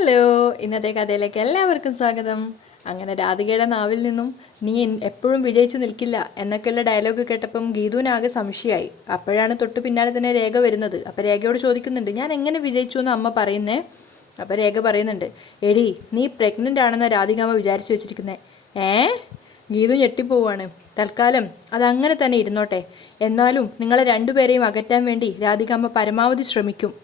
Hello, ഇന്നത്തെ കഥയിലേക്ക് എല്ലാവർക്കും സ്വാഗതം. അങ്ങനെ രാധികയുടെ നാവിൽ നിന്നും നീ എപ്പോഴും വിജയിച്ചു നിൽക്കില്ല എന്നൊക്കെയുള്ള ഡയലോഗ് കേട്ടപ്പം ഗീതുവിനാകെ സംശയമായി. അപ്പോഴാണ് തൊട്ട് പിന്നാലെ തന്നെ രേഖ വരുന്നത്. അപ്പോൾ രേഖയോട് ചോദിക്കുന്നുണ്ട്, ഞാൻ എങ്ങനെ വിജയിച്ചു എന്ന് അമ്മ പറയുന്നേ. അപ്പോൾ രേഖ പറയുന്നുണ്ട്, എടി നീ പ്രഗ്നൻ്റ് ആണെന്ന രാധികാമ്മ വിചാരിച്ചു വെച്ചിരിക്കുന്നേ. ഗീതു ഞെട്ടിപ്പോവാണ്. തൽക്കാലം അതങ്ങനെ തന്നെ ഇരുന്നോട്ടെ, എന്നാലും നിങ്ങളെ രണ്ടുപേരെയും അകറ്റാൻ വേണ്ടി രാധികാമ്മ പരമാവധി ശ്രമിക്കും.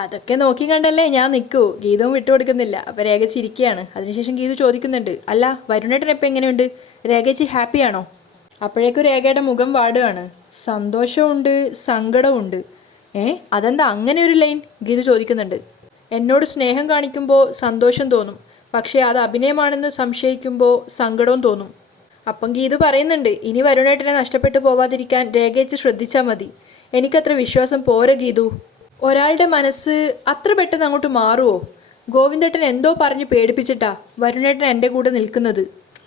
അതൊക്കെ നോക്കി കണ്ടല്ലേ ഞാൻ നിൽക്കൂ. ഗീതവും വിട്ടുകൊടുക്കുന്നില്ല. അപ്പോൾ രേഖ ചിരിക്കുകയാണ്. അതിനുശേഷം ഗീതു ചോദിക്കുന്നുണ്ട്, അല്ല വരുണേട്ടൻ ഇപ്പം എങ്ങനെയുണ്ട്? രേഖച്ചി ഹാപ്പിയാണോ? അപ്പോഴേക്കും രേഖയുടെ മുഖം വാടുകയാണ്. സന്തോഷമുണ്ട്, സങ്കടമുണ്ട്. അതെന്താ അങ്ങനെ ഒരു ലൈൻ? ഗീതു ചോദിക്കുന്നുണ്ട്. എന്നോട് സ്നേഹം കാണിക്കുമ്പോൾ സന്തോഷം തോന്നും, പക്ഷേ അത് അഭിനയമാണെന്ന് സംശയിക്കുമ്പോൾ സങ്കടവും തോന്നും. അപ്പം ഗീതു പറയുന്നുണ്ട്, ഇനി വരുണേട്ടനെ നഷ്ടപ്പെട്ടു പോവാതിരിക്കാൻ രേഖച്ച് ശ്രദ്ധിച്ചാൽ മതി. എനിക്കത്ര വിശ്വാസം പോരാ ഗീതു. ഒരാളുടെ മനസ്സ് അത്ര പെട്ടെന്ന് അങ്ങോട്ട് മാറുമോ? ഗോവിന്ദേട്ടൻ എന്തോ പറഞ്ഞ് പേടിപ്പിച്ചിട്ടാ വരുണേട്ടൻ എൻ്റെ കൂടെ നിൽക്കുന്നത്.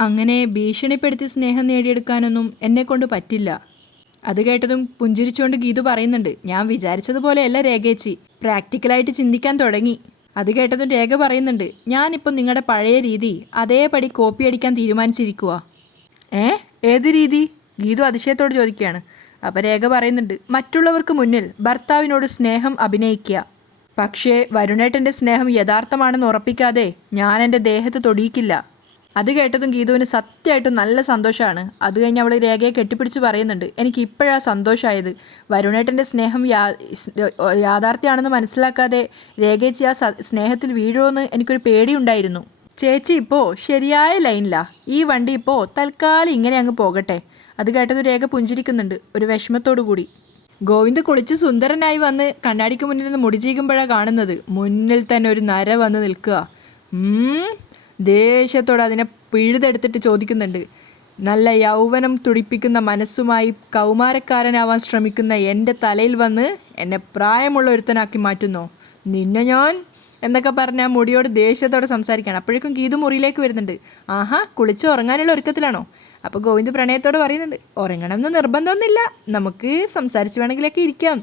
അങ്ങനെ ഭീഷണിപ്പെടുത്തി സ്നേഹം നേടിയെടുക്കാനൊന്നും എന്നെക്കൊണ്ട് പറ്റില്ല. അത് കേട്ടതും പുഞ്ചിരിച്ചുകൊണ്ട് ഗീതു പറയുന്നുണ്ട്, ഞാൻ വിചാരിച്ചതുപോലെയല്ല രേഖേച്ചി, പ്രാക്ടിക്കലായിട്ട് ചിന്തിക്കാൻ തുടങ്ങി. അത് കേട്ടതും രേഖ പറയുന്നുണ്ട്, ഞാനിപ്പം നിങ്ങളുടെ പഴയ രീതി അതേപടി കോപ്പി അടിക്കാൻ തീരുമാനിച്ചിരിക്കുക. ഏത് രീതി? ഗീതു അതിശയത്തോട് ചോദിക്കുകയാണ്. അപ്പോൾ രേഖ പറയുന്നുണ്ട്, മറ്റുള്ളവർക്ക് മുന്നിൽ ഭർത്താവിനോട് സ്നേഹം അഭിനയിക്കുക, പക്ഷേ വരുണേട്ടൻ്റെ സ്നേഹം യഥാർത്ഥമാണെന്ന് ഉറപ്പിക്കാതെ ഞാൻ എൻ്റെ ദേഹത്ത് തൊടിയിക്കില്ല. അത് കേട്ടതും ഗീതുവിന് സത്യമായിട്ടും നല്ല സന്തോഷമാണ്. അത് കഴിഞ്ഞ് അവൾ രേഖയെ കെട്ടിപ്പിടിച്ച് പറയുന്നുണ്ട്, എനിക്ക് ഇപ്പോഴാണ് സന്തോഷമായത്. വരുണേട്ടൻ്റെ സ്നേഹം യാഥാർത്ഥ്യമാണെന്ന് മനസ്സിലാക്കാതെ രേഖേച്ചി ആ സ്നേഹത്തിൽ വീഴുമെന്ന് എനിക്കൊരു പേടിയുണ്ടായിരുന്നു. ചേച്ചി ഇപ്പോൾ ശരിയായ ലൈനിലാണ്. ഈ വണ്ടി ഇപ്പോൾ തൽക്കാലം ഇങ്ങനെ അങ്ങ് പോകട്ടെ. അത് കേട്ടത് രേഖ പുഞ്ചിരിക്കുന്നുണ്ട്, ഒരു വിഷമത്തോടു കൂടി. ഗോവിന്ദ് കുളിച്ച് സുന്ദരനായി വന്ന് കണ്ണാടിക്ക് മുന്നിൽ നിന്ന് മുടി ചീകുമ്പോഴാണ് കാണുന്നത്, മുന്നിൽ തന്നെ ഒരു നര വന്ന് നിൽക്കുക. ദേഷ്യത്തോടെ അതിനെ പിഴുതെടുത്തിട്ട് ചോദിക്കുന്നുണ്ട്, നല്ല യൗവനം തുടിപ്പിക്കുന്ന മനസ്സുമായി കൗമാരക്കാരനാവാൻ ശ്രമിക്കുന്ന എൻ്റെ തലയിൽ വന്ന് എന്നെ പ്രായമുള്ള ഒരുത്തനാക്കി മാറ്റുന്നോ? നിന്നെ ഞാൻ എന്നൊക്കെ പറഞ്ഞ് ആ മുടിയോട് ദേഷ്യത്തോടെ സംസാരിക്കുകയാണ്. അപ്പോഴേക്കും ഗീതു മുറിയിലേക്ക് വരുന്നുണ്ട്. ആഹാ, കുളിച്ച് ഉറങ്ങാനുള്ള ഒരുക്കത്തിലാണോ? അപ്പോൾ ഗോവിന്ദ് പ്രണയത്തോട് പറയുന്നുണ്ട്, ഉറങ്ങണം എന്ന് നിർബന്ധമൊന്നുമില്ല, നമുക്ക് സംസാരിച്ച് വേണമെങ്കിലൊക്കെ ഇരിക്കാം.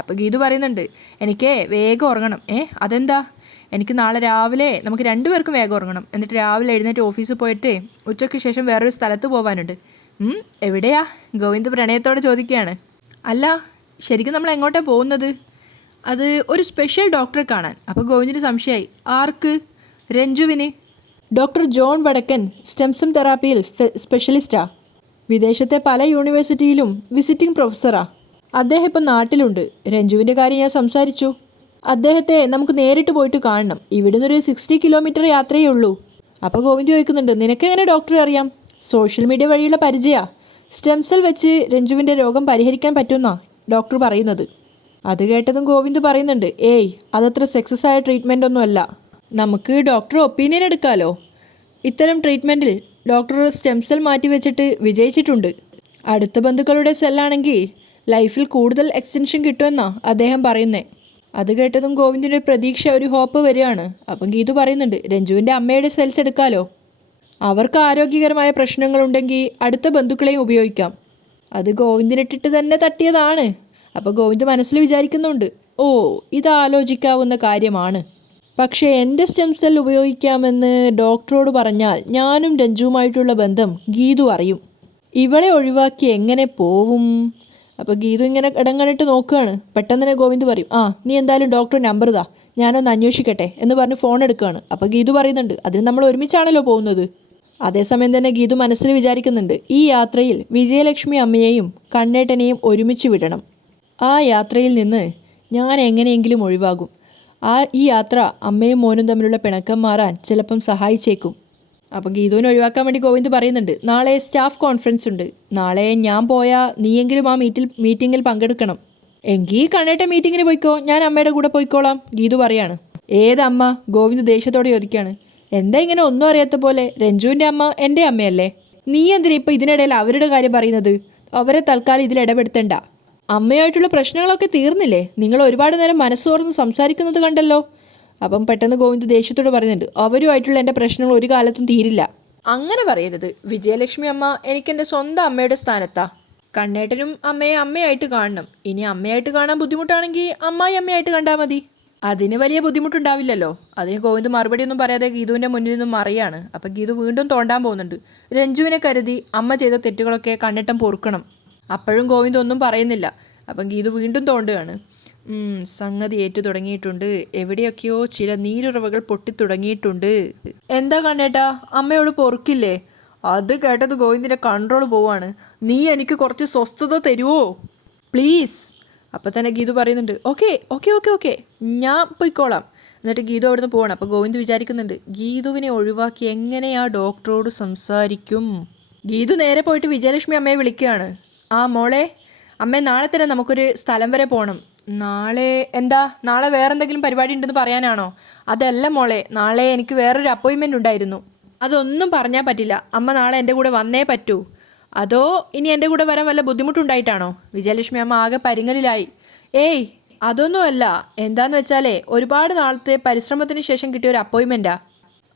അപ്പോൾ ഗീതു പറയുന്നുണ്ട്, എനിക്ക് വേഗം ഉറങ്ങണം. അതെന്താ? എനിക്ക് നാളെ രാവിലെ നമുക്ക് രണ്ടുപേർക്കും വേഗം ഉറങ്ങണം. എന്നിട്ട് രാവിലെ എഴുന്നേറ്റ് ഓഫീസിൽ പോയിട്ട് ഉച്ചയ്ക്ക് ശേഷം വേറൊരു സ്ഥലത്ത് പോകാനുണ്ട്. എവിടെയാ? ഗോവിന്ദ് പ്രണയത്തോടെ ചോദിക്കുകയാണ്. അല്ല, ശരിക്കും നമ്മൾ എങ്ങോട്ടാണ് പോകുന്നത്? അത് ഒരു സ്പെഷ്യൽ ഡോക്ടറെ കാണാൻ. അപ്പോൾ ഗോവിന്ദിന് സംശയമായി. ആർക്ക്? രഞ്ജുവിന്. ഡോക്ടർ ജോൺ വടക്കൻ സ്റ്റെംസം തെറാപ്പിയിൽ സ്പെഷ്യലിസ്റ്റാ. വിദേശത്തെ പല യൂണിവേഴ്സിറ്റിയിലും വിസിറ്റിംഗ് പ്രൊഫസറാ. അദ്ദേഹം ഇപ്പം നാട്ടിലുണ്ട്. രഞ്ജുവിൻ്റെ കാര്യം ഞാൻ സംസാരിച്ചു. അദ്ദേഹത്തെ നമുക്ക് നേരിട്ട് പോയിട്ട് കാണണം. ഇവിടുന്ന് ഒരു 60 കിലോമീറ്റർ യാത്രയേ ഉള്ളൂ. അപ്പോൾ ഗോവിന്ദ് ചോദിക്കുന്നുണ്ട്, നിനക്കെങ്ങനെ ഡോക്ടറെ അറിയാം? സോഷ്യൽ മീഡിയ വഴിയുള്ള പരിചയമാണ്. സ്റ്റെംസെൽ വെച്ച് രഞ്ജുവിൻ്റെ രോഗം പരിഹരിക്കാൻ പറ്റുമെന്നാണ് ഡോക്ടർ പറയുന്നത്. അത് കേട്ടതും ഗോവിന്ദ് പറയുന്നുണ്ട്, അതത്ര സക്സസ് ആയ ട്രീറ്റ്മെൻ്റ് ഒന്നുമല്ല. നമുക്ക് ഡോക്ടർ ഒപ്പീനിയൻ എടുക്കാമല്ലോ. ഇത്തരം ട്രീറ്റ്മെൻറ്റിൽ ഡോക്ടർ സ്റ്റെംസെൽ മാറ്റി വെച്ചിട്ട് വിജയിച്ചിട്ടുണ്ട്. അടുത്ത ബന്ധുക്കളുടെ സെല്ലാണെങ്കിൽ ലൈഫിൽ കൂടുതൽ എക്സ്റ്റൻഷൻ കിട്ടുമെന്നാണ് അദ്ദേഹം പറയുന്നത്. അത് കേട്ടതും ഗോവിന്ദിൻ്റെ പ്രതീക്ഷ, ഒരു ഹോപ്പ് വരികയാണ്. അപ്പം ഗീതു പറയുന്നുണ്ട്, രഞ്ജുവിൻ്റെ അമ്മയുടെ സെൽസ് എടുക്കാമല്ലോ. അവർക്ക് ആരോഗ്യകരമായ പ്രശ്നങ്ങളുണ്ടെങ്കിൽ അടുത്ത ബന്ധുക്കളെയും ഉപയോഗിക്കാം. അത് ഗോവിന്ദിനിട്ടിട്ട് തന്നെ തട്ടിയതാണ്. അപ്പോൾ ഗോവിന്ദ് മനസ്സിൽ വിചാരിക്കുന്നുണ്ട്, ഇത് ആലോചിക്കാവുന്ന കാര്യമാണ്. പക്ഷേ എൻ്റെ സ്റ്റെംസെൽ ഉപയോഗിക്കാമെന്ന് ഡോക്ടറോട് പറഞ്ഞാൽ ഞാനും രഞ്ജുവുമായിട്ടുള്ള ബന്ധം ഗീതു അറിയും. ഇവളെ ഒഴിവാക്കി എങ്ങനെ പോവും? അപ്പോൾ ഗീതു ഇങ്ങനെ ഇടങ്ങണിട്ട് നോക്കുകയാണ്. പെട്ടെന്ന് തന്നെ ഗോവിന്ദ് പറയും, നീ എന്തായാലും ഡോക്ടർ നമ്പർ താ, ഞാനൊന്ന് അന്വേഷിക്കട്ടെ എന്ന് പറഞ്ഞ് ഫോൺ എടുക്കുകയാണ്. അപ്പോൾ ഗീതു പറയുന്നുണ്ട്, അതിന് നമ്മൾ ഒരുമിച്ചാണല്ലോ പോകുന്നത്. അതേസമയം തന്നെ ഗീതു മനസ്സിൽ വിചാരിക്കുന്നുണ്ട്, ഈ യാത്രയിൽ വിജയലക്ഷ്മി അമ്മയെയും കണ്ണേട്ടനെയും ഒരുമിച്ച് വിടണം. ആ യാത്രയിൽ നിന്ന് ഞാൻ എങ്ങനെയെങ്കിലും ഒഴിവാകും. ഈ യാത്ര അമ്മയും മോനും തമ്മിലുള്ള പിണക്കം മാറാൻ ചിലപ്പം സഹായിച്ചേക്കും. അപ്പം ഗീതുവിനെ ഒഴിവാക്കാൻ വേണ്ടി ഗോവിന്ദ് പറയുന്നുണ്ട്, നാളെ സ്റ്റാഫ് കോൺഫറൻസ് ഉണ്ട്. നാളെ ഞാൻ പോയാൽ നീയെങ്കിലും ആ മീറ്റിങ്ങിൽ പങ്കെടുക്കണം. എങ്കിൽ കണ്ണേട്ട മീറ്റിങ്ങിന് പോയിക്കോ, ഞാൻ അമ്മയുടെ കൂടെ പോയിക്കോളാം. ഗീതു പറയാണ്. ഏതമ്മ? ഗോവിന്ദ് ദേഷ്യത്തോടെ ചോദിക്കുകയാണ്. എന്താ ഇങ്ങനെ ഒന്നും അറിയാത്ത പോലെ? രഞ്ജുവിൻ്റെ അമ്മ എൻ്റെ അമ്മയല്ലേ. നീ എന്തിനാ ഇപ്പോൾ ഇതിനിടയിൽ അവരുടെ കാര്യം പറയുന്നത്? അവരെ തൽക്കാലം ഇതിൽ ഇടപെടുത്തണ്ട. അമ്മയായിട്ടുള്ള പ്രശ്നങ്ങളൊക്കെ തീർന്നില്ലേ? നിങ്ങൾ ഒരുപാട് നേരം മനസ്സ് തുറന്ന് സംസാരിക്കുന്നത് കണ്ടല്ലോ. അപ്പം പെട്ടെന്ന് ഗോവിന്ദ് ദേഷ്യത്തോട് പറയുന്നുണ്ട്, അവരുമായിട്ടുള്ള എൻ്റെ പ്രശ്നങ്ങൾ ഒരു കാലത്തും തീരില്ല. അങ്ങനെ പറയരുത്. വിജയലക്ഷ്മി അമ്മ എനിക്കെൻ്റെ സ്വന്തം അമ്മയുടെ സ്ഥാനത്താ. കണ്ണേട്ടനും അമ്മയെ അമ്മയായിട്ട് കാണണം. ഇനി അമ്മയായിട്ട് കാണാൻ ബുദ്ധിമുട്ടാണെങ്കിൽ അമ്മായി അമ്മയായിട്ട് കണ്ടാൽ മതി. അതിന് വലിയ ബുദ്ധിമുട്ടുണ്ടാവില്ലല്ലോ. അതിന് ഗോവിന്ദ് മറുപടിയൊന്നും പറയാതെ ഗീതുവിൻ്റെ മുന്നിൽ നിന്നും മറിയാണ്. അപ്പം ഗീതു വീണ്ടും തോണ്ടാൻ പോകുന്നുണ്ട്. രഞ്ജുവിനെ കരുതി അമ്മ ചെയ്ത തെറ്റുകളൊക്കെ കണ്ണിട്ടം പൊറുക്കണം. അപ്പോഴും ഗോവിന്ദ് ഒന്നും പറയുന്നില്ല. അപ്പം ഗീതു വീണ്ടും തോണ്ടുകയാണ്. സംഗതി ഏറ്റു തുടങ്ങിയിട്ടുണ്ട്. എവിടെയൊക്കെയോ ചില നീരുറവകൾ പൊട്ടിത്തുടങ്ങിയിട്ടുണ്ട്. എന്താ കണ്ണേട്ടാ, അമ്മയോട് പൊറുക്കില്ലേ? അത് കേട്ടത് ഗോവിന്ദിൻ്റെ കൺട്രോൾ പോവാണ്. നീ എനിക്ക് കുറച്ച് സ്വസ്ഥത തരുമോ പ്ലീസ്? അപ്പം തന്നെ ഗീതു പറയുന്നുണ്ട്, ഓക്കെ ഓക്കെ ഓക്കെ ഓക്കെ ഞാൻ പോയിക്കോളാം. എന്നിട്ട് ഗീതു അവിടുന്ന് പോകണം. അപ്പോൾ ഗോവിന്ദ് വിചാരിക്കുന്നുണ്ട്, ഗീതുവിനെ ഒഴിവാക്കി എങ്ങനെ ആ ഡോക്ടറോട് സംസാരിക്കും. ഗീതു നേരെ പോയിട്ട് വിജയലക്ഷ്മി അമ്മയെ വിളിക്കുകയാണ്. ആ മോളെ, അമ്മേ നാളെ തന്നെ നമുക്കൊരു സ്ഥലം വരെ പോകണം. നാളെ എന്താ? നാളെ വേറെ എന്തെങ്കിലും പരിപാടി ഉണ്ടെന്ന് പറയാനാണോ? അതല്ല മോളെ, നാളെ എനിക്ക് വേറൊരു അപ്പോയിൻമെൻ്റ് ഉണ്ടായിരുന്നു. അതൊന്നും പറഞ്ഞാൽ പറ്റില്ല. അമ്മ നാളെ എൻ്റെ കൂടെ വന്നേ പറ്റൂ. അതോ ഇനി എൻ്റെ കൂടെ വരാൻ വല്ല ബുദ്ധിമുട്ടുണ്ടായിട്ടാണോ? വിജയലക്ഷ്മി അമ്മ ആകെ പരിങ്ങലിലായി. ഏയ് അതൊന്നുമല്ല. എന്താന്ന് വെച്ചാലേ ഒരുപാട് നാളത്തെ പരിശ്രമത്തിന് ശേഷം കിട്ടിയ ഒരു അപ്പോയിൻമെൻറ്റാ.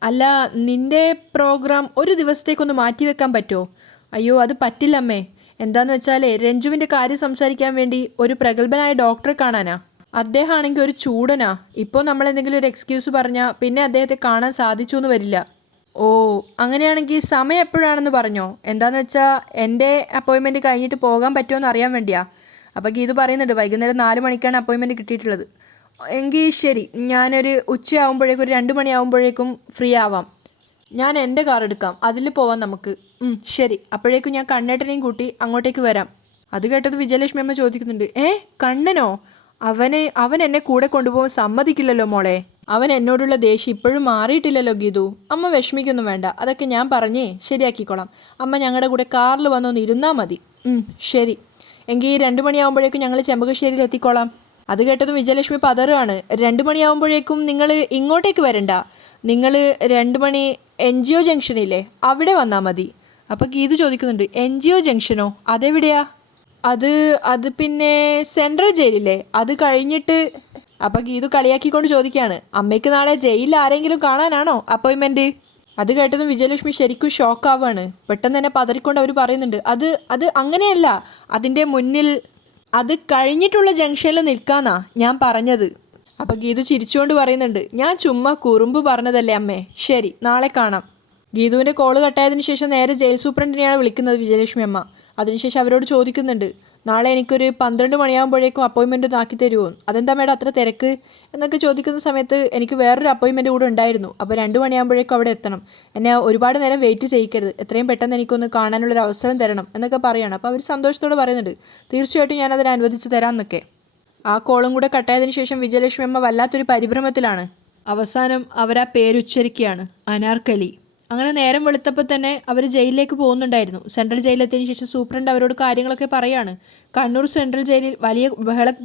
അല്ല, നിൻ്റെ പ്രോഗ്രാം ഒരു ദിവസത്തേക്കൊന്ന് മാറ്റി വെക്കാൻ പറ്റുമോ? അയ്യോ അത് പറ്റില്ലമ്മേ. എന്താന്ന് വെച്ചാലേ രഞ്ജുവിൻ്റെ കാര്യം സംസാരിക്കാൻ വേണ്ടി ഒരു പ്രഗത്ഭനായ ഡോക്ടറെ കാണാനാ. അദ്ദേഹം ആണെങ്കിൽ ഒരു ചൂടനാ. ഇപ്പോൾ നമ്മൾ എന്തെങ്കിലും ഒരു എക്സ്ക്യൂസ് പറഞ്ഞാൽ പിന്നെ അദ്ദേഹത്തെ കാണാൻ സാധിച്ചു എന്ന് വരില്ല. ഓ അങ്ങനെയാണെങ്കിൽ സമയം എപ്പോഴാണെന്ന് പറഞ്ഞോ? എന്താന്ന് വെച്ചാൽ എൻ്റെ അപ്പോയിൻമെൻറ്റ് കഴിഞ്ഞിട്ട് പോകാൻ പറ്റുമോ എന്ന് അറിയാൻ വേണ്ടിയാ. അപ്പോൾ ഗീതു പറയുന്നുണ്ട്, വൈകുന്നേരം 4 മണിക്കാണ് അപ്പോയിൻമെൻറ്റ് കിട്ടിയിട്ടുള്ളത്. എങ്കിൽ ശരി, ഞാനൊരു ഉച്ചയാകുമ്പോഴേക്കും ഒരു 2 മണിയാകുമ്പോഴേക്കും ഫ്രീ ആവാം. ഞാൻ എൻ്റെ കാർ എടുക്കാം, അതിൽ പോവാം നമുക്ക്. ശരി, അപ്പോഴേക്കും ഞാൻ കണ്ണേട്ടനെയും കൂട്ടി അങ്ങോട്ടേക്ക് വരാം. അത് കേട്ടത് വിജയലക്ഷ്മി അമ്മ ചോദിക്കുന്നുണ്ട്, കണ്ണനോ? അവൻ എന്നെ കൂടെ കൊണ്ടുപോകാൻ സമ്മതിക്കില്ലല്ലോ മോളെ. അവൻ എന്നോടുള്ള ദേഷ്യം ഇപ്പോഴും മാറിയിട്ടില്ലല്ലോ ഗീതു. അമ്മ വിഷമിക്കൊന്നും വേണ്ട, അതൊക്കെ ഞാൻ പറഞ്ഞേ ശരിയാക്കിക്കോളാം. അമ്മ ഞങ്ങളുടെ കൂടെ കാറിൽ വന്നൊന്ന് ഇരുന്നാൽ മതി. ശരി, എങ്കിൽ 2 മണിയാകുമ്പോഴേക്കും ഞങ്ങൾ ചെമ്പകശ്ശേരിയിൽ എത്തിക്കോളാം. അത് കേട്ടതും വിജയലക്ഷ്മി പതറുകയാണ്. 2 മണിയാകുമ്പോഴേക്കും നിങ്ങൾ ഇങ്ങോട്ടേക്ക് വരണ്ട. നിങ്ങൾ 2 മണി NGO ജംഗ്ഷനില്ലേ, അവിടെ വന്നാൽ മതി. അപ്പോൾ ഗീതു ചോദിക്കുന്നുണ്ട്, NGO ജംഗ്ഷനോ? അതെവിടെയാ? അത് പിന്നെ സെൻട്രൽ ജയിലില്ലേ, അത് കഴിഞ്ഞിട്ട്. അപ്പം ഗീതു കളിയാക്കിക്കൊണ്ട് ചോദിക്കുകയാണ്, അമ്മയ്ക്ക് നാളെ ജയിലിൽ ആരെങ്കിലും കാണാനാണോ അപ്പോയിൻമെൻറ്റ്? അത് കേട്ടതും വിജയലക്ഷ്മി ശരിക്കും ഷോക്കാവാണ്. പെട്ടെന്ന് തന്നെ പതറിക്കൊണ്ട് അവർ പറയുന്നുണ്ട്, അത് അങ്ങനെയല്ല, അതിൻ്റെ മുന്നിൽ അത് കഴിഞ്ഞിട്ടുള്ള ജംഗ്ഷനിൽ നിൽക്കാന്നാ ഞാൻ പറഞ്ഞത്. അപ്പം ഗീതു ചിരിച്ചുകൊണ്ട് പറയുന്നുണ്ട്, ഞാൻ ചുമ്മാ കുറുമ്പ് പറഞ്ഞതല്ലേ അമ്മേ. ശരി, നാളെ കാണാം. ഗീതുവിൻ്റെ കോള് കട്ടായതിനു ശേഷം നേരെ ജയിൽ സൂപ്രണ്ടിനെയാണ് വിളിക്കുന്നത് വിജയലക്ഷ്മി അമ്മ. അതിനുശേഷം അവരോട് ചോദിക്കുന്നുണ്ട്, നാളെ എനിക്കൊരു 12 മണിയാകുമ്പോഴേക്കും അപ്പോയിൻമെൻ്റ് ഒന്ന് ആക്കി തരുമോ? അതെന്താ മേഡം അത്ര തിരക്ക് എന്നൊക്കെ ചോദിക്കുന്ന സമയത്ത് എനിക്ക് വേറൊരു അപ്പോയിൻമെൻറ്റ് കൂടെ ഉണ്ടായിരുന്നു. അപ്പോൾ 2 മണിയാകുമ്പോഴേക്കും അവിടെ എത്തണം. എന്നെ ഒരുപാട് നേരം വെയിറ്റ് ചെയ്യിക്കരുത്. എത്രയും പെട്ടെന്ന് എനിക്കൊന്ന് കാണാനുള്ളൊരു അവസരം തരണം എന്നൊക്കെ പറയുകയാണ്. അപ്പോൾ അവർ സന്തോഷത്തോടെ പറയുന്നുണ്ട്, തീർച്ചയായിട്ടും ഞാനതിന് അനുവദിച്ച് തരാമെന്നൊക്കെ. ആ കോളും കൂടെ കട്ടായതിനു ശേഷം വിജയലക്ഷ്മി അമ്മ വല്ലാത്തൊരു പരിഭ്രമത്തിലാണ്. അവസാനം അവരാ പേരുച്ചരിക്കുകയാണ്, അനാർക്കലി. അങ്ങനെ നേരം വെളുത്തപ്പോൾ തന്നെ അവർ ജയിലിലേക്ക് പോകുന്നുണ്ടായിരുന്നു. സെൻട്രൽ ജയിലെത്തിയതിനു ശേഷം സൂപ്രണ്ട് അവരോട് കാര്യങ്ങളൊക്കെ പറയാണ്. കണ്ണൂർ സെൻട്രൽ ജയിലിൽ വലിയ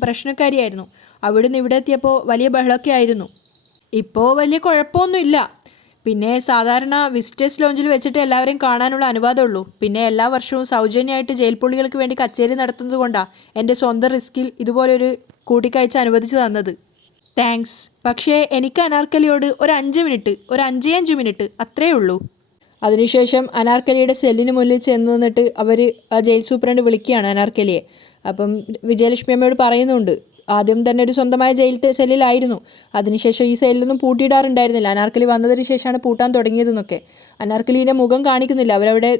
പ്രശ്നക്കാരിയായിരുന്നു. അവിടുന്ന് ഇവിടെ എത്തിയപ്പോൾ വലിയ ബഹളമൊക്കെ ആയിരുന്നു. ഇപ്പോൾ വലിയ കുഴപ്പമൊന്നുമില്ല. പിന്നെ സാധാരണ വിസിറ്റേഴ്സ് ലോഞ്ചിൽ വെച്ചിട്ട് എല്ലാവരെയും കാണാനുള്ള അനുവാദമുള്ളൂ. പിന്നെ എല്ലാ വർഷവും സൗജന്യമായിട്ട് ജയിൽ പുള്ളികൾക്ക് വേണ്ടി കച്ചേരി നടത്തുന്നത് കൊണ്ടാണ് എൻ്റെ സ്വന്തം റിസ്കിൽ ഇതുപോലൊരു കൂടിക്കാഴ്ച അനുവദിച്ചു തന്നത്. താങ്ക്സ്. പക്ഷേ എനിക്ക് അനാർക്കലിയോട് ഒരു 5 മിനിറ്റ് അത്രേ ഉള്ളൂ. അതിനുശേഷം അനാർക്കലിയുടെ സെല്ലിന് മുന്നിൽ ചെന്ന് നിന്നിട്ട് അവർ ആ ജയിൽ സൂപ്രണ്ട് വിളിക്കുകയാണ് അനാർക്കലിയെ. അപ്പം വിജയലക്ഷ്മി അമ്മയോട് പറയുന്നുണ്ട്, ആദ്യം തന്നെ ഒരു സ്വന്തമായ ജയിൽ സെല്ലിലായിരുന്നു. അതിനുശേഷം ഈ സെല്ലൊന്നും പൂട്ടിയിടാറുണ്ടായിരുന്നില്ല. അനാർക്കലി വന്നതിന് ശേഷമാണ് പൂട്ടാൻ തുടങ്ങിയതെന്നൊക്കെ. അനാർക്കലിയുടെ മുഖം കാണിക്കുന്നില്ല, അവരവിടെ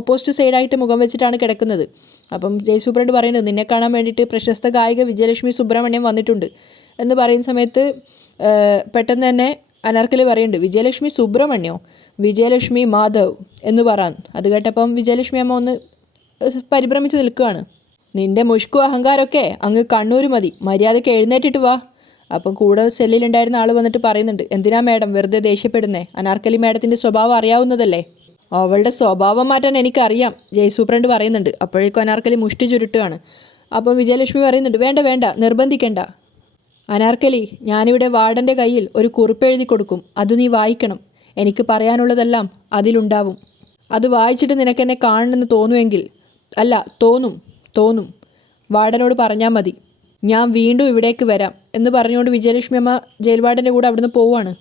ഓപ്പോസിറ്റ് സൈഡായിട്ട് മുഖം വെച്ചിട്ടാണ് കിടക്കുന്നത്. അപ്പം ജയിൽ സൂപ്രണ്ട് പറയുന്നത്, നിന്നെ കാണാൻ വേണ്ടിയിട്ട് പ്രശസ്ത ഗായിക വിജയലക്ഷ്മി സുബ്രഹ്മണ്യം വന്നിട്ടുണ്ട് എന്ന് പറയുന്ന സമയത്ത് പെട്ടെന്ന് തന്നെ അനാർക്കലി പറയുന്നുണ്ട്, വിജയലക്ഷ്മി സുബ്രഹ്മണ്യോ? വിജയലക്ഷ്മി മാധവ് എന്ന് പറയാൻ. അത് കേട്ടപ്പം വിജയലക്ഷ്മി അമ്മ ഒന്ന് പരിഭ്രമിച്ച് നിൽക്കുകയാണ്. നിൻ്റെ മുഷ്കും അഹങ്കാരമൊക്കെ അങ്ങ് കണ്ണൂർ മതി, മര്യാദയ്ക്ക് എഴുന്നേറ്റിട്ട് വാ. അപ്പം കൂടെ സെല്ലിലുണ്ടായിരുന്ന ആൾ വന്നിട്ട് പറയുന്നുണ്ട്, എന്തിനാ മേഡം വെറുതെ ദേഷ്യപ്പെടുന്നേ? അനാർക്കലി മേഡത്തിൻ്റെ സ്വഭാവം അറിയാവുന്നതല്ലേ? അവളുടെ സ്വഭാവം മാറ്റാൻ എനിക്കറിയാം, ജയ് സൂപ്രണ്ട് പറയുന്നുണ്ട്. അപ്പോഴേക്കും അനാർക്കലി മുഷ്ടി ചുരുട്ടുകയാണ്. അപ്പം വിജയലക്ഷ്മി പറയുന്നുണ്ട്, വേണ്ട നിർബന്ധിക്കണ്ട. അനാർക്കലി, ഞാനിവിടെ വാർഡൻ്റെ കയ്യിൽ ഒരു കുറിപ്പെഴുതി കൊടുക്കും, അത് നീ വായിക്കണം. എനിക്ക് പറയാനുള്ളതെല്ലാം അതിലുണ്ടാവും. അത് വായിച്ചിട്ട് നിനക്കെന്നെ കാണണമെന്ന് തോന്നുമെങ്കിൽ, അല്ല തോന്നും, വാർഡനോട് പറഞ്ഞാൽ മതി. ഞാൻ വീണ്ടും ഇവിടേക്ക് വരാം എന്ന് പറഞ്ഞുകൊണ്ട് വിജയലക്ഷ്മി അമ്മ ജയിൽ വാർഡൻ്റെ കൂടെ അവിടുന്ന് പോവുകയാണ്.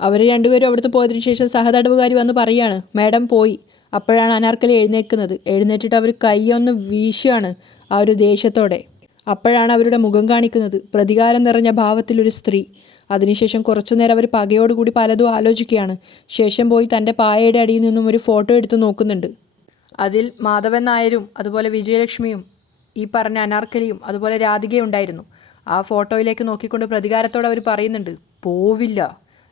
അവർ രണ്ടുപേരും അവിടുന്ന് പോയതിനു ശേഷം സഹതടവുകാരി വന്ന് പറയുകയാണ്, മാഡം പോയി. അപ്പോഴാണ് അനാർക്കലി എഴുന്നേൽക്കുന്നത്. എഴുന്നേറ്റിട്ട് അവർ കൈയൊന്ന് വീശുകയാണ് ആ ഒരു ദേഷ്യത്തോടെ. അപ്പോഴാണ് അവരുടെ മുഖം കാണിക്കുന്നത്. പ്രതികാരം നിറഞ്ഞ ഭാവത്തിലൊരു സ്ത്രീ. അതിനുശേഷം കുറച്ചുനേരം അവർ പകയോടുകൂടി പലതും ആലോചിക്കുകയാണ്. ശേഷം പോയി തൻ്റെ പായയുടെ അടിയിൽ നിന്നും ഒരു ഫോട്ടോ എടുത്ത് നോക്കുന്നുണ്ട്. അതിൽ മാധവൻ നായരും അതുപോലെ വിജയലക്ഷ്മിയും ഈ പറഞ്ഞ അനാർക്കലിയും അതുപോലെ രാധികയും ഉണ്ടായിരുന്നു. ആ ഫോട്ടോയിലേക്ക് നോക്കിക്കൊണ്ട് പ്രതികാരത്തോടെ അവർ പറയുന്നുണ്ട്, പോവില്ല,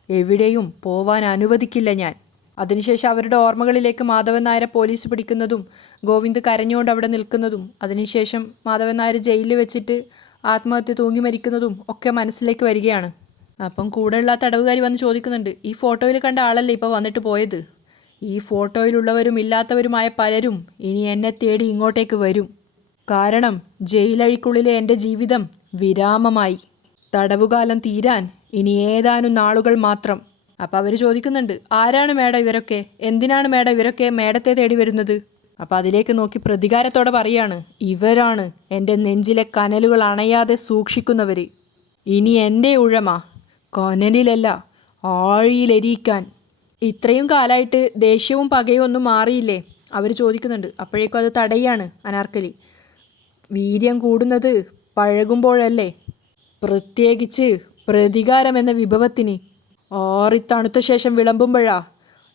എവിടെയും പോവാൻ അനുവദിക്കില്ല ഞാൻ. അതിനുശേഷം അവരുടെ ഓർമ്മകളിലേക്ക് മാധവൻ നായരെ പോലീസ് പിടിക്കുന്നതും ഗോവിന്ദ് കരഞ്ഞുകൊണ്ട് അവിടെ നിൽക്കുന്നതും അതിനുശേഷം മാധവൻ നായർ ജയിലിൽ വെച്ചിട്ട് ആത്മഹത്യ തൂങ്ങി മരിക്കുന്നതും ഒക്കെ മനസ്സിലേക്ക് വരികയാണ്. അപ്പം കൂടെയുള്ള തടവുകാരി വന്ന് ചോദിക്കുന്നുണ്ട്, ഈ ഫോട്ടോയിൽ കണ്ട ആളല്ലേ ഇപ്പോൾ വന്നിട്ട് പോയത്? ഈ ഫോട്ടോയിലുള്ളവരും ഇല്ലാത്തവരുമായ പലരും ഇനി എന്നെ തേടി ഇങ്ങോട്ടേക്ക് വരും. കാരണം ജയിലഴിക്കുള്ളിലെ എൻ്റെ ജീവിതം വിരാമമായി. തടവുകാലം തീരാൻ ഇനി ഏതാനും നാളുകൾ മാത്രം. അപ്പം അവർ ചോദിക്കുന്നുണ്ട്, ആരാണ് മേഡം ഇവരൊക്കെ? എന്തിനാണ് മേഡം ഇവരൊക്കെ മേഡത്തെ തേടി വരുന്നത്? അപ്പം അതിലേക്ക് നോക്കി പ്രതികാരത്തോടെ പറയാണ്, ഇവരാണ് എൻ്റെ നെഞ്ചിലെ കനലുകൾ അണയാതെ സൂക്ഷിക്കുന്നവർ. ഇനി എൻ്റെ ഉഴമ കനലിലല്ല ആഴിയിലെരിയിക്കാൻ. ഇത്രയും കാലമായിട്ട് ദേഷ്യവും പകയും ഒന്നും മാറിയില്ലേ? അവർ ചോദിക്കുന്നുണ്ട്. അപ്പോഴേക്കും അത് തടയാണ് അനാർക്കലി. വീര്യം കൂടുന്നത് പഴകുമ്പോഴല്ലേ, പ്രത്യേകിച്ച് പ്രതികാരം എന്ന വിഭവത്തിന് ആറിത്തണുത്ത ശേഷം വിളമ്പുമ്പോഴാ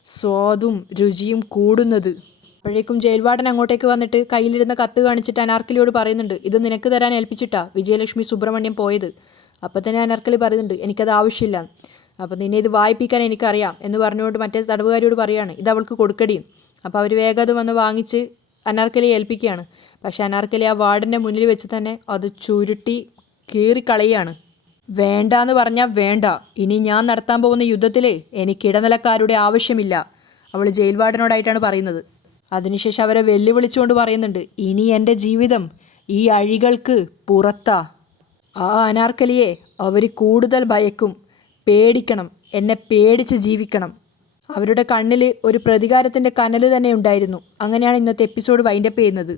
സ്വാദും രുചിയും കൂടുന്നത്. അപ്പോഴേക്കും ജയിൽ വാർഡൻ അങ്ങോട്ടേക്ക് വന്നിട്ട് കയ്യിലിരുന്ന കത്ത് കാണിച്ചിട്ട് അനാർക്കലിയോട് പറയുന്നുണ്ട്, ഇത് നിനക്ക് തരാൻ ഏൽപ്പിച്ചിട്ടാ വിജയലക്ഷ്മി സുബ്രഹ്മണ്യം പോയത്. അപ്പോൾ തന്നെ അനാർക്കലി പറയുന്നുണ്ട്, എനിക്കത് ആവശ്യമില്ല. അപ്പോൾ നിന്നെ ഇത് വായിപ്പിക്കാൻ എനിക്കറിയാം എന്ന് പറഞ്ഞുകൊണ്ട് മറ്റേ തടവുകാരിയോട് പറയുകയാണ്, ഇത് അവൾക്ക് കൊടുക്കടിയും. അപ്പോൾ അവർ വേഗം അത് വന്ന് വാങ്ങിച്ച് അനാർക്കലിയെ ഏൽപ്പിക്കുകയാണ്. പക്ഷേ അനാർക്കലി ആ വാർഡൻ്റെ മുന്നിൽ വെച്ച് തന്നെ അത് ചുരുട്ടി കീറിക്കളയാണ്. വേണ്ടാന്ന് പറഞ്ഞാൽ വേണ്ട, ഇനി ഞാൻ നടത്താൻ പോകുന്ന യുദ്ധത്തിൽ എനിക്ക് ഇടനിലക്കാരുടെ ആവശ്യമില്ല, അവൾ ജയിൽ വാർഡനോടായിട്ടാണ് പറയുന്നത്. അതിനുശേഷം അവരെ വെല്ലുവിളിച്ചുകൊണ്ട് പറയുന്നുണ്ട്, ഇനി എൻ്റെ ജീവിതം ഈ അഴികൾക്ക് പുറത്താ. ആ അനാർക്കലിയെ അവർ കൂടുതൽ ഭയക്കും, പേടിക്കണം, എന്നെ പേടിച്ച് ജീവിക്കണം. അവരുടെ കണ്ണിൽ ഒരു പ്രതികാരത്തിൻ്റെ കനൽ തന്നെ ഉണ്ടായിരുന്നു. അങ്ങനെയാണ് ഇന്നത്തെ എപ്പിസോഡ് വൈൻഡപ്പ് ചെയ്യുന്നത്.